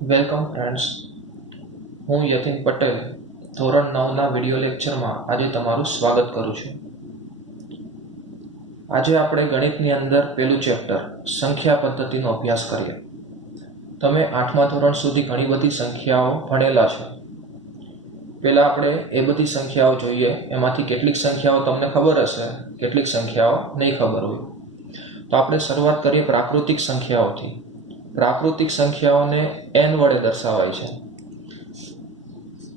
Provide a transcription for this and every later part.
Welcome friends, હું યતિન પટેલ ધોરણ 9ના video લેક્ચરમાં આજે તમારું સ્વાગત કરું છું. આજે આપણે ગણિતની અંદર પહેલું ચેપ્ટર સંખ્યા પદ્ધતિનો અભ્યાસ કરીએ. તમે 8મા ધોરણ સુધી ઘણી બધી સંખ્યાઓ ભણેલા છે. પહેલાં આપણે એ બધી સંખ્યાઓ જોઈએ. એમાંથી કેટલીક સંખ્યાઓ તમને ખબર હશે, કેટલીક સંખ્યાઓ નહીં ખબર હોય. તો આપણે શરૂઆત કરીએ પ્રાકૃતિક સંખ્યાઓથી. પ્રાકૃતિક સંખ્યાઓને n વડે દર્શાવાય છે.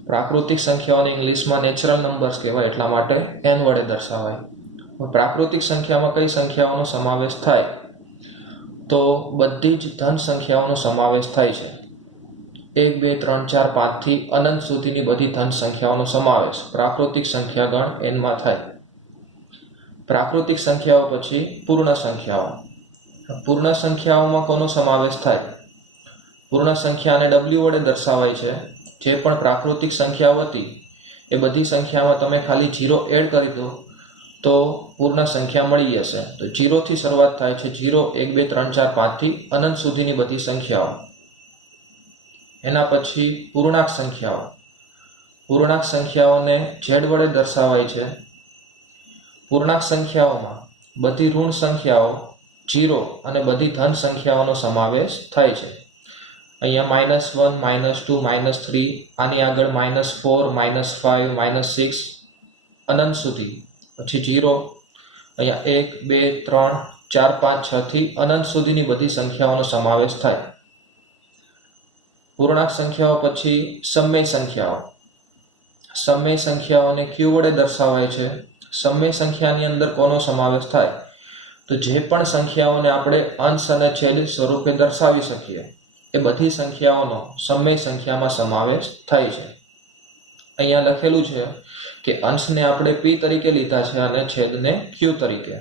પ્રાકૃતિક સંખ્યાઓને ઇંગ્લિશમાં નેચરલ નંબર્સ કહેવાય, એટલા માટે n વડે દર્શાવાય. પ્રાકૃતિક સંખ્યામાં કઈ સંખ્યાઓનો સમાવેશ થાય? તો બધી જ ધન સંખ્યાઓનો સમાવેશ થાય છે. 1 2 3 4 5 થી અનંત સુધીની બધી ધન સંખ્યાઓનો સમાવેશ પ્રાકૃતિક સંખ્યા ગણ n માં થાય. પ્રાકૃતિક સંખ્યાઓ પછી પૂર્ણ સંખ્યાઓ. પૂર્ણ સંખ્યાઓમાં કોનો સમાવેશ થાય? પૂર્ણ સંખ્યાને w વડે દર્શાવાય છે. જે પણ પ્રાકૃતિક સંખ્યાઓ હતી એ બધી સંખ્યામાં તમે ખાલી 0 એડ કરી દો તો પૂર્ણ સંખ્યા મળી જશે. તો 0 થી શરૂઆત થાય છે. 0 1 2 3 4 5 થી અનંત સુધીની બધી સંખ્યાઓ. એના પછી પૂર્ણાંક સંખ્યાઓ. પૂર્ણાંક સંખ્યાઓને z વડે દર્શાવાય છે. પૂર્ણાંક સંખ્યાઓમાં બધી ઋણ સંખ્યાઓ 0 અને બધી ધન સંખ્યાઓનો સમાવેશ થાય છે. અહીંયા -1 -2 -3, આની આગળ -4 -5 -6 અનંત સુધી, પછી 0, અહીંયા 1 2 3 4 5 6 થી અનંત સુધીની બધી સંખ્યાઓનો સમાવેશ થાય. પૂર્ણાંક સંખ્યાઓ પછી સમય સંખ્યાઓ. સમય સંખ્યાઓને q વડે દર્શાવાય છે. સમય સંખ્યાની અંદર કોનો સમાવેશ થાય? તો જે પણ સંખ્યાઓને આપણે અંશ અને છેદ સ્વરૂપે દર્શાવી શકીએ એ બધી સંખ્યાઓનો સમય સંખ્યામાં સમાવેશ થાય છે. અહીંયા લખેલું છે કે અંશને આપણે p તરીકે લીધા છે અને છેદને q તરીકે,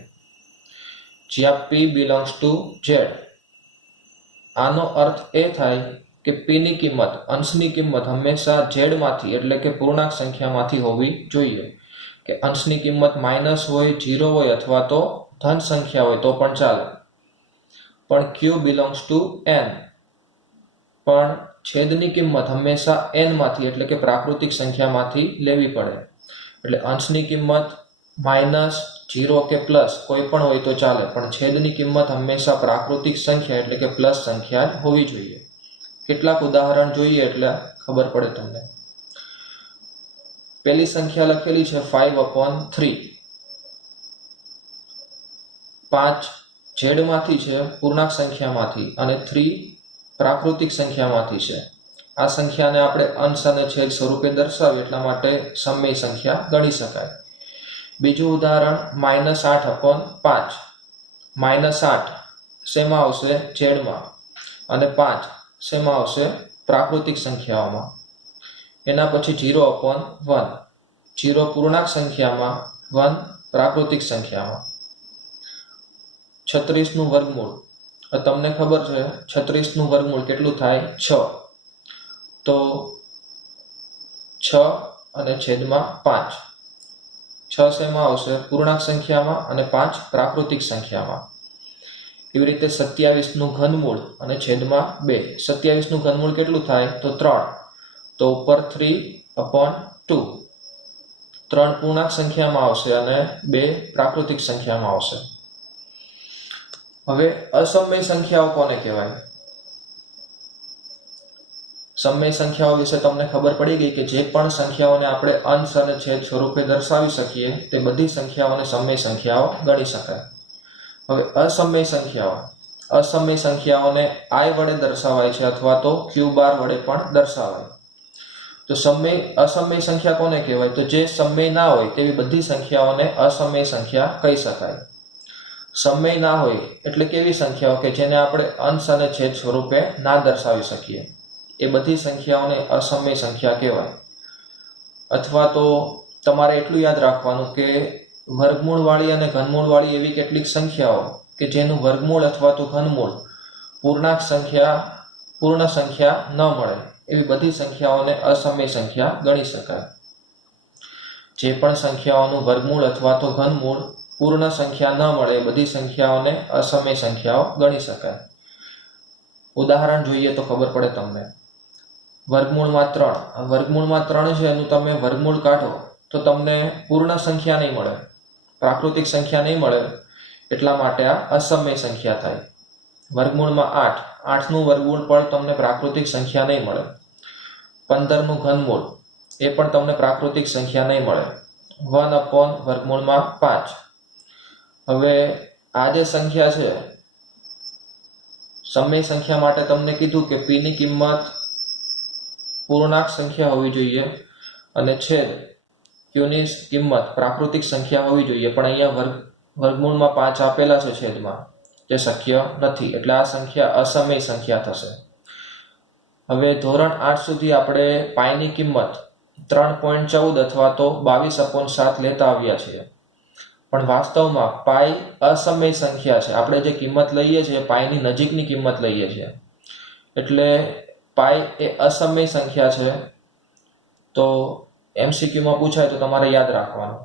જ્યાં p બિલોંગ્સ ટુ z. આનો અર્થ એ થાય કે p ની કિંમત, અંશની કિંમત હંમેશા z માંથી એટલે કે પૂર્ણાંક સંખ્યામાંથી હોવી જોઈએ. કે અંશની કિંમત માઇનસ હોય, 0 હોય અથવા તો ધન સંખ્યા હોય તો પણ ચાલે. પણ q બિલોંગ્સ ટુ n. પણ છેદની કિંમત હંમેશા n માંથી એટલે કે પ્રાકૃતિક સંખ્યામાંથી લેવી પડે. એટલે અંશની કિંમત માઇનસ, 0 કે પ્લસ કોઈ પણ હોય તો ચાલે, પણ છેદની કિંમત હંમેશા પ્રાકૃતિક સંખ્યા એટલે કે પ્લસ સંખ્યા જ હોવી જોઈએ. કેટલાક ઉદાહરણ જોઈએ એટલે ખબર પડે તમને. પહેલી સંખ્યા લખેલી છે 5/3. 5 z માંથી છે, પૂર્ણાંક સંખ્યામાંથી, અને 3 પ્રાકૃતિક સંખ્યામાંથી છે. આ સંખ્યાને આપણે અંશ અને છેદ સ્વરૂપે દર્શાવીએ એટલા માટે સમય સંખ્યા ગણી શકાય. બીજું ઉદાહરણ -8/5. -8 શેમાં આવશે? z માં. અને 5 શેમાં આવશે? પ્રાકૃતિક સંખ્યાઓમાં. એના પછી 0/1. 0 પૂર્ણાંક સંખ્યામાં, 1 પ્રાકૃતિક સંખ્યામાં. 36 નું વર્ગમૂળ. તમને ખબર છે 36 નું વર્ગમૂળ કેટલું થાય? 6. તો 6 અને છેદમાં 5. 6 શેમાં આવશે? પૂર્ણાંક સંખ્યામાં અને 5 પ્રાકૃતિક સંખ્યામાં. એવી રીતે 27 નું ઘનમૂળ અને છેદમાં 2. 27 નું ઘનમૂળ કેટલું થાય? તો 3. તો ઉપર 3/2. 3 પૂર્ણાંક સંખ્યામાં આવશે અને 2 પ્રાકૃતિક સંખ્યામાં આવશે. હવે અસમય સંખ્યાઓ કોને કહેવાય? સમય સંખ્યાઓ વિશે તમને ખબર પડી ગઈ કે જે પણ સંખ્યાઓને આપણે અંશ અને છેદ સ્વરૂપે દર્શાવી શકીએ તે બધી સંખ્યાઓને સમય સંખ્યાઓ ગણી શકાય. હવે અસમય સંખ્યાઓ. અસમય સંખ્યાઓને i વડે દર્શાવાય છે અથવા તો q બાર વડે પણ દર્શાવાય. તો અસમય સંખ્યા કોને કહેવાય? તો જે સમય ના હોય તેવી બધી સંખ્યાઓને અસમય સંખ્યા કહી શકાય. સમય ના હોય એટલે કેવી સંખ્યાઓ કે જેને આપણે અંશ અને છેદ સ્વરૂપે ના દર્શાવી શકીએ એ બધી સંખ્યાઓને અસમય સંખ્યા કહેવાય. અથવા તો તમારે એટલું યાદ રાખવાનું કે વર્ગમૂળ વાળી અને ઘનમૂળ વાળી એવી કેટલીક સંખ્યાઓ કે જેનું વર્ગમૂળ અથવા તો ઘનમૂળ પૂર્ણાંક સંખ્યા, પૂર્ણ સંખ્યા ન મળે એવી બધી સંખ્યાઓને અસમય સંખ્યા ગણી શકાય. જે પણ સંખ્યાઓનું વર્ગમૂળ અથવા તો ઘનમૂળ પૂર્ણ સંખ્યા ન મળે એ બધી સંખ્યાઓને અસમય સંખ્યાઓ ગણી શકાય. ઉદાહરણ જોઈએ તો ખબર પડે તમને. વર્ગમૂળમાં 3, વર્ગમૂળમાં 3 છે એનું તમે વર્ગમૂળ કાઢો તો તમને પૂર્ણ સંખ્યા નહીં મળે, પ્રાકૃતિક સંખ્યા નહીં મળે, એટલા માટે આ અસમય સંખ્યા થાય. વર્ગમૂળમાં 8, 8નું વર્ગમૂળ પણ તમને પ્રાકૃતિક સંખ્યા નહીં મળે. 15નું ઘનમૂળ એ પણ તમને પ્રાકૃતિક સંખ્યા નહીં મળે. 1/વર્ગમૂળમાં 5. હવે આ જે સંખ્યા છે, સમય સંખ્યા માટે તમને કીધું કે p ની કિંમત પૂર્ણાંક સંખ્યા હોવી જોઈએ અને છેદ q ની કિંમત પ્રાકૃતિક સંખ્યા હોવી જોઈએ, પણ અહીંયા વર્ગમૂળમાં 5 આપેલા છે છેદમાં, તે શક્ય નથી, એટલે આ સંખ્યા અસમય સંખ્યા થશે. હવે ધોરણ 8 સુધી આપણે પાઈની કિંમત 3.14 અથવા તો 22/7 લેતા આવ્યા છીએ, પણ વાસ્તવમાં પાઈ અસમય સંખ્યા છે. આપણે જે કિંમત લઈએ છીએ પાઈની નજીકની કિંમત લઈએ છીએ, એટલે પાઈ એ અસમય સંખ્યા છે. તો MCQમાં પૂછાય તો તમારે યાદ રાખવાનું.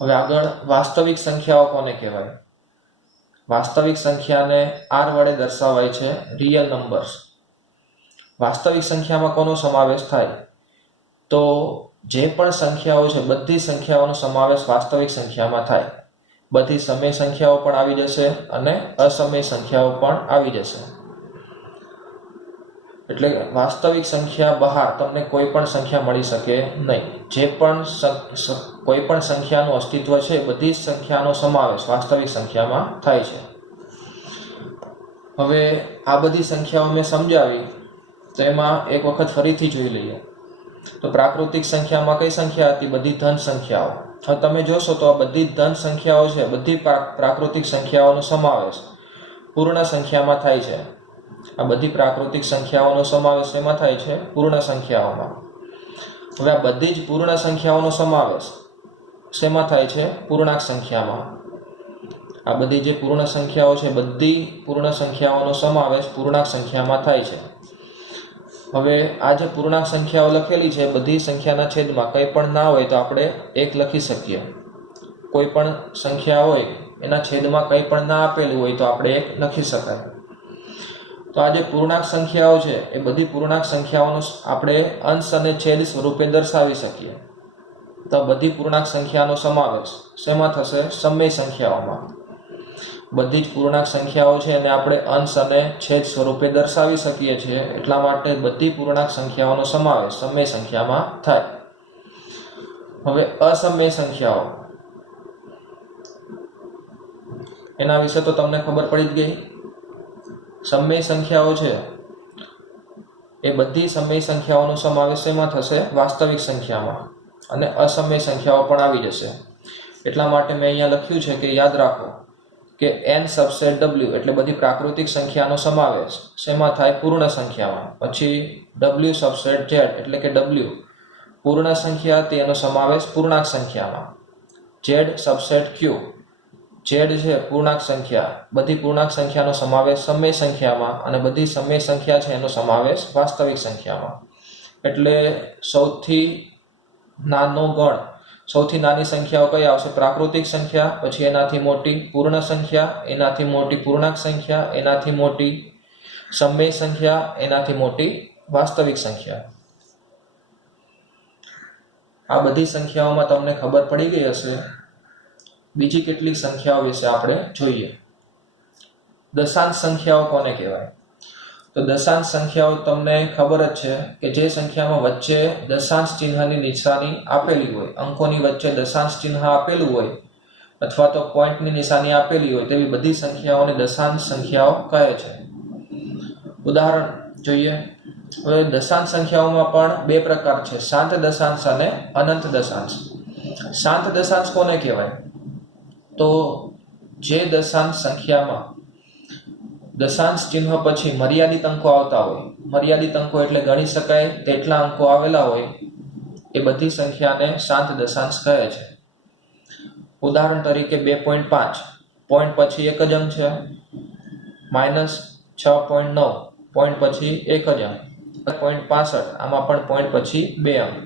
હવે આગળ વાસ્તવિક સંખ્યાઓ કોને કહેવાય? વાસ્તવિક સંખ્યાને r વડે દર્શાવાય છે, રિયલ નંબર્સ. વાસ્તવિક સંખ્યામાં કોનો સમાવેશ થાય? તો જે પણ સંખ્યાઓ છે બધી સંખ્યાઓનો સમાવેશ વાસ્તવિક સંખ્યામાં થાય. બધી સમય સંખ્યાઓ પણ આવી જશે અને અસમય સંખ્યાઓ પણ આવી જશે. એટલે વાસ્તવિક સંખ્યા બહાર તમને કોઈ પણ સંખ્યા મળી શકે નહીં. જે પણ કોઈ પણ સંખ્યાનું અસ્તિત્વ છે બધી સંખ્યાનો સમાવેશ વાસ્તવિક સંખ્યામાં થાય છે. હવે આ બધી સંખ્યાઓ મેં સમજાવી, તો એમાં એક વખત ફરીથી જોઈ લઈએ. તો પ્રાકૃતિક સંખ્યામાં કઈ સંખ્યા હતી? બધી ધન સંખ્યાઓ. હવે તમે જોશો તો આ બધી ધન સંખ્યાઓ છે, બધી પ્રાકૃતિક સંખ્યાઓનો સમાવેશ પૂર્ણ સંખ્યામાં થાય છે. આ બધી પ્રાકૃતિક સંખ્યાઓનો સમાવેશ એમાં થાય છે? પૂર્ણ સંખ્યાઓમાં. હવે આ બધી જ પૂર્ણ સંખ્યાઓનો સમાવેશ શેમાં થાય છે? પૂર્ણાંક સંખ્યામાં. આ બધી જે પૂર્ણ સંખ્યાઓ છે બધી પૂર્ણ સંખ્યાઓનો સમાવેશ પૂર્ણાંક સંખ્યામાં થાય છે. હવે આ જે પૂર્ણાંક સંખ્યાઓ લખેલી છે બધી સંખ્યાના છેદમાં કંઈ પણ ના હોય તો આપણે 1 લખી શકીએ. કોઈ પણ સંખ્યા હોય એના છેદમાં કંઈ પણ ના આપેલું હોય તો આપણે 1 લખી શકાય. તો આ જે પૂર્ણાંક સંખ્યાઓ છે એ બધી પૂર્ણાંક સંખ્યાઓનો આપણે અંશ અને છેદ સ્વરૂપે દર્શાવી શકીએ. તો બધી પૂર્ણાંક સંખ્યાનો સમાવેશ શેમાં થશે? સમય સંખ્યાઓમાં. બધી જ પૂર્ણાંક સંખ્યાઓ છે એને આપણે અંશ અને છેદ સ્વરૂપે દર્શાવી શકીએ છીએ, એટલા માટે બધી પૂર્ણાંક સંખ્યાઓનો સમાવેશ સમય સંખ્યામાં થાય. હવે અસમય સંખ્યાઓ, એના વિશે તો તમને ખબર પડી જ ગઈ. સમય સંખ્યાઓ છે એ બધી સમય સંખ્યાઓનો સમાવેશ એમાં થશે? વાસ્તવિક સંખ્યામાં. અને અસમય સંખ્યાઓ પણ આવી જશે. એટલા માટે મેં અહીંયા લખ્યું છે કે યાદ રાખો કે n સબસેટ w એટલે બધી પ્રાકૃતિક સંખ્યાનો સમાવેશ શેમાં થાય? પૂર્ણ સંખ્યામાં. પછી w સબસેટ z એટલે કે w પૂર્ણ સંખ્યા હતી, એનો સમાવેશ પૂર્ણાંક સંખ્યામાં. z સબસેટ q, z છે પૂર્ણાંક સંખ્યા, બધી પૂર્ણાંક સંખ્યાનો સમાવેશ સમય સંખ્યામાં, અને બધી સમય સંખ્યા છે એનો સમાવેશ વાસ્તવિક સંખ્યામાં. એટલે સૌથી નાનો ગણ, સૌથી નાની સંખ્યાઓ કઈ આવશે? પ્રાકૃતિક સંખ્યા, પછી એનાથી મોટી પૂર્ણ સંખ્યા, એનાથી મોટી પૂર્ણાંક સંખ્યા, એનાથી મોટી સમય સંખ્યા, એનાથી મોટી વાસ્તવિક સંખ્યા. આ બધી સંખ્યાઓમાં તમને ખબર પડી ગઈ હશે. બીજી કેટલીક સંખ્યાઓ વિશે આપણે જોઈએ. દશાંશ સંખ્યાઓ કોને કહેવાય? તો દશાંશ સંખ્યાઓ તમને ખબર જ છે કે જે સંખ્યામાં વચ્ચે દશાંશ ચિહ્નની નિશાની આપેલી હોય, અંકોની વચ્ચે દશાંશ ચિહ્ન આપેલું હોય અથવા તો પોઈન્ટની નિશાની આપેલી હોય તેવી બધી સંખ્યાઓને દશાંશ સંખ્યાઓ કહે છે. ઉદાહરણ જોઈએ. હવે દશાંશ સંખ્યાઓમાં પણ બે પ્રકાર છે, શાંત દશાંશ અને અનંત દશાંશ. શાંત દશાંશ કોને કહેવાય? તો જે દશાંશ સંખ્યામાં દશાંશ ચિહ્ન પછી મર્યાદિત અંકો આવતા હોય, મર્યાદિત અંકો એટલે ગણી શકાય તેટલા અંકો આવેલા હોય, એ બધી સંખ્યાને શાંત દશાંશ કહે છે. ઉદાહરણ તરીકે 2.5 પોઈન્ટ પછી એક જ અંક છે, -6.9 પોઈન્ટ પછી એક જ અંક, 0.65 આમાં પણ પોઈન્ટ પછી 2 અંક.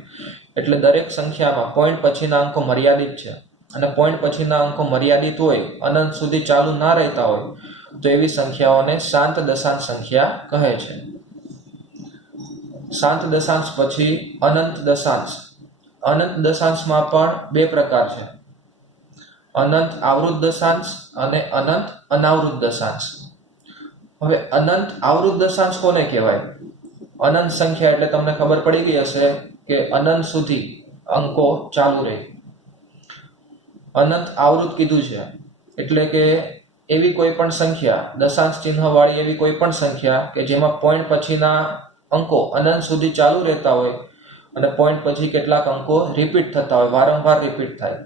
એટલે દરેક સંખ્યામાં પોઈન્ટ પછીના અંકો મર્યાદિત છે, અને પોઈન્ટ પછીના અંકો મર્યાદિત હોય, અનંત સુધી ચાલુ ના રહેતા હોય, તો એવી સંખ્યાઓને શાંત દશાંશ સંખ્યા કહે છે. શાંત દશાંશ પછી અનંત દશાંશ. અનંત દશાંશમાં પણ બે પ્રકાર છે, અનંત આવૃત દશાંશ અને અનંત અનાવૃત દશાંશ. હવે અનંત આવૃત દશાંશ કોને કહેવાય? અનંત સંખ્યા એટલે તમને ખબર પડી ગઈ હશે કે અનંત સુધી અંકો ચાલુ રહે. અનંત આવૃત કીધું છે એટલે કે એવી કોઈ પણ સંખ્યા, દશાંશ ચિહ્ન વાળી એવી કોઈ પણ સંખ્યા કે જેમાં પોઈન્ટ પછીના અંકો અનંત સુધી ચાલુ રહેતા હોય અને પોઈન્ટ પછી કેટલાક અંકો રિપીટ થતા હોય, વારંવાર રિપીટ થાય.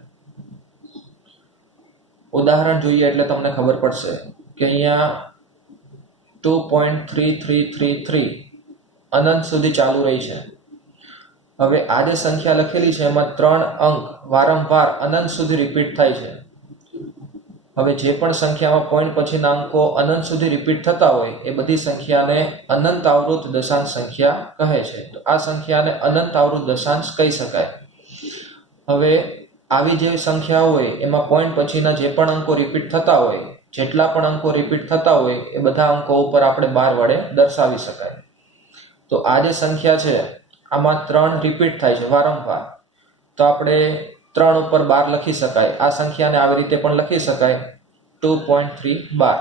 ઉદાહરણ જોઈએ એટલે તમને ખબર પડશે કે અહીંયા 2.3333 અનંત સુધી ચાલુ રહી છે. હવે આ જે સંખ્યા લખેલી છે એમાં 3 અંક વારંવાર અનંત સુધી રિપીટ થાય છે. હવે જે પણ સંખ્યામાં પોઈન્ટ પછીના અંકો અનંત સુધી રિપીટ થતા હોય એ બધી સંખ્યાને અનંત આવૃત દશાંશ સંખ્યા કહે છે. તો આ સંખ્યાને અનંત આવૃત દશાંશ કહી શકાય. હવે આવી જે સંખ્યા હોય એમાં પોઈન્ટ પછીના જે પણ અંકો રિપીટ થતા હોય, જેટલા પણ અંકો રિપીટ થતા હોય એ બધા અંકો ઉપર આપણે 12 વડે દર્શાવી શકાય. તો આ જે સંખ્યા છે આમાં 3 રિપીટ થાય છે વારંવાર, તો આપણે 3 ઉપર 12 લખી શકાય. આ સંખ્યાને આવી રીતે પણ લખી શકાય, 2.312.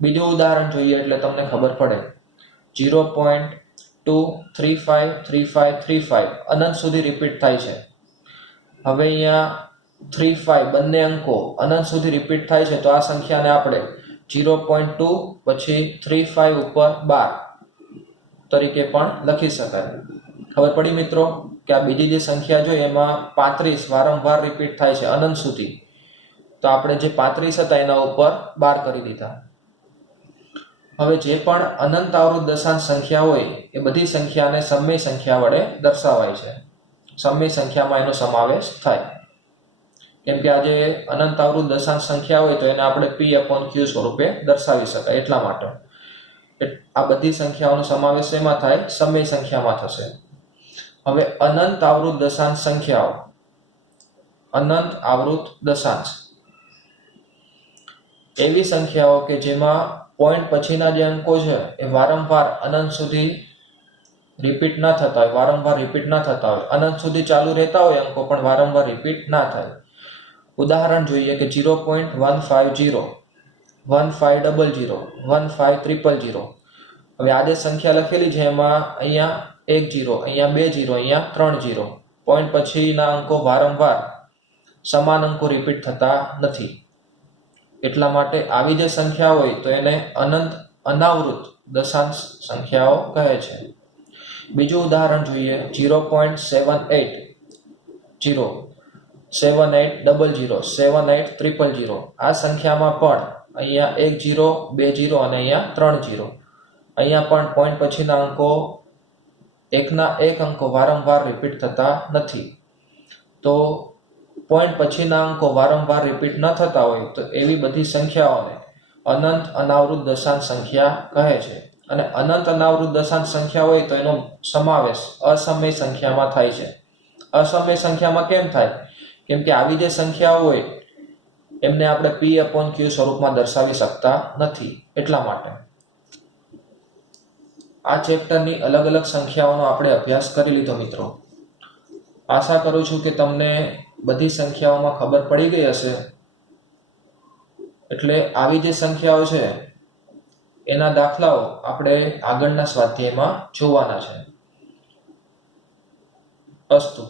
બીજું ઉદાહરણ જોઈએ એટલે તમને ખબર પડે. 0.2353535 અનંત સુધી રિપીટ થાય છે. હવે અહીંયા 35 બંને અંકો અનંત સુધી રિપીટ થાય છે, તો આ સંખ્યાને આપણે 0.2 પછી 35 ઉપર 12 તરીકે પણ લખી શકાય. ખબર પડી મિત્રો કે આ બીજી જે સંખ્યા જોઈએ એમાં 35 વારંવાર રિપીટ થાય છે અનંત સુધી, તો આપણે જે 35 હતા એના ઉપર 12 કરી દીધા. હવે જે પણ અનંત આવૃત દશાંશ સંખ્યા હોય એ બધી સંખ્યાને સમય સંખ્યા વડે દર્શાવાય છે. સમય સંખ્યામાં એનો સમાવેશ થાય. કેમ કે આ જે અનંત આવૃત દશાંશ સંખ્યા હોય તો એને આપણે P/Q સ્વરૂપે દર્શાવી શકાય. એટલા માટે આ બધી સંખ્યાઓનો સમાવેશ એમાં થાય, સમય સંખ્યામાં થશે. હવે અનંત આવૃત દશાંશ સંખ્યાઓ. અનંત આવૃત દશાંશ એવી સંખ્યાઓ કે જેમાં પોઈન્ટ પછીના જે અંકો છે એ વારંવાર અનંત સુધી રિપીટ ના થતા હોય, અનંત સુધી ચાલુ રહેતા હોય અંકો પણ વારંવાર રિપીટ ના થાય. ઉદાહરણ જોઈએ કે 0.150, 1500, 15300. હવે આ જે સંખ્યા લખેલી છે એમાં અહીંયા 1 0, અહીંયા 2 0, અહીંયા 3 0. પોઈન્ટ પછીના અંકો વારંવાર સમાન અંકો રિપીટ થતા નથી. એટલા માટે આવી જે સંખ્યા હોય તો એને અનંત અનાવૃત દશાંશ સંખ્યાઓ કહે છે. બીજું ઉદાહરણ જોઈએ. 0.780, 7800, 78300. આ સંખ્યામાં પણ અહીંયા 1 0, 2 0 અને અહીંયા 3 0. અહીંયા પણ પોઈન્ટ પછીના અંકો એકના એક અંકો વારંવાર રિપીટ થતા નથી. તો પોઈન્ટ પછીના અંકો વારંવાર રિપીટ ન થતા હોય તો એવી બધી સંખ્યાઓને અનંત અનાવૃત દશાંશ સંખ્યા કહે છે. અને અનંત અનાવૃત દશાંશ સંખ્યા હોય તો એનો સમાવેશ અસમય સંખ્યામાં થાય છે. અસમય સંખ્યામાં કેમ થાય? કેમ કે આવી જે સંખ્યાઓ હોય એમને આપણે P/Q સ્વરૂપમાં દર્શાવી શકતા નથી. એટલા માટે આ ચેપ્ટરની અલગ અલગ સંખ્યાઓનો આપણે અભ્યાસ કરી લીધો મિત્રો. આશા કરું છું કે તમને બધી સંખ્યાઓમાં ખબર પડી ગઈ હશે. એટલે આવી જે સંખ્યાઓ છે એના દાખલાઓ આપણે આગળના સ્વાધ્યાયમાં જોવાના છે. અસ્તુ.